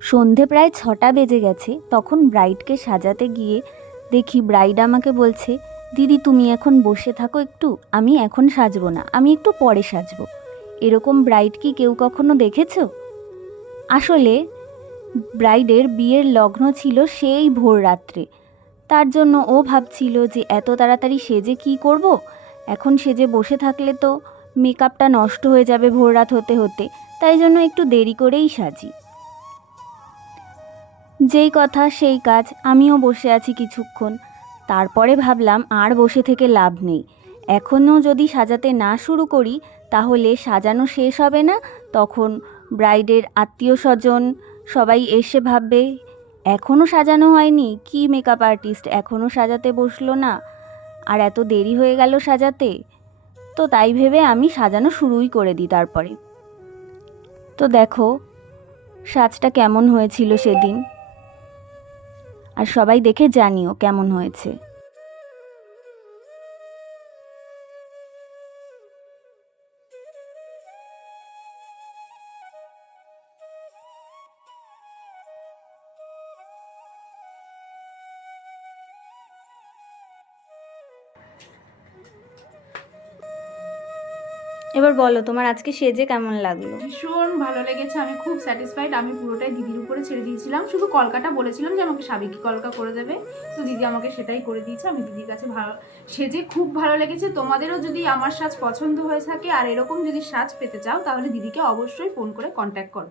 সন্ধে প্রায় 6টা বেজে গেছে। তখন ব্রাইডকে সাজাতে গিয়ে দেখি ব্রাইড আমাকে বলছে, দিদি তুমি এখন বসে থাকো একটু, আমি এখন সাজবো না, আমি একটু পরে সাজবো। এরকম ব্রাইড কি কেউ কখনো দেখেছো? আসলে ব্রাইডের বিয়ের লগ্ন ছিল সেই ভোর রাত্রে। তার জন্য ও ভাবছিল যে এত তাড়াতাড়ি সেজে কি করব, এখন সেজে বসে থাকলে তো মেকআপটা নষ্ট হয়ে যাবে ভোর রাত হতে হতে, তাই জন্য একটু দেরি করেই সাজি। যেই কথা সেই কাজ, আমিও বসে আছি কিছুক্ষণ। তারপরে ভাবলাম আর বসে থেকে লাভ নেই, এখনও যদি সাজাতে না শুরু করি তাহলে সাজানো শেষ হবে না। তখন ব্রাইডের আত্মীয় স্বজন সবাই এসে ভাববে এখনও সাজানো হয়নি, কি মেকআপ আর্টিস্ট এখনও সাজাতে বসলো না, আর এত দেরি হয়ে গেল সাজাতে। তো তাই ভেবে আমি সাজানো শুরুই করে দিই তারপরে। তো দেখো সাজটা কেমন হয়েছিল সেদিন, আর সবাই দেখে জানিও কেমন হয়েছে। এবার বলো তোমার আজকে সেজে কেমন লাগলো? ভীষণ ভালো লেগেছে, আমি খুব স্যাটিসফাইড। আমি পুরোটাই দিদির উপরে ছেড়ে দিয়েছিলাম, শুধু কলকাটা বলেছিলাম যে আমাকে সাবেকি কলকা করে দেবে, তো দিদি আমাকে সেটাই করে দিয়েছে। আমি দিদির কাছে ভালো সেজে খুব ভালো লেগেছে। তোমাদেরও যদি আমার সাজ পছন্দ হয়ে থাকে আর এরকম যদি সাজ পেতে চাও তাহলে দিদিকে অবশ্যই ফোন করে কন্ট্যাক্ট করো।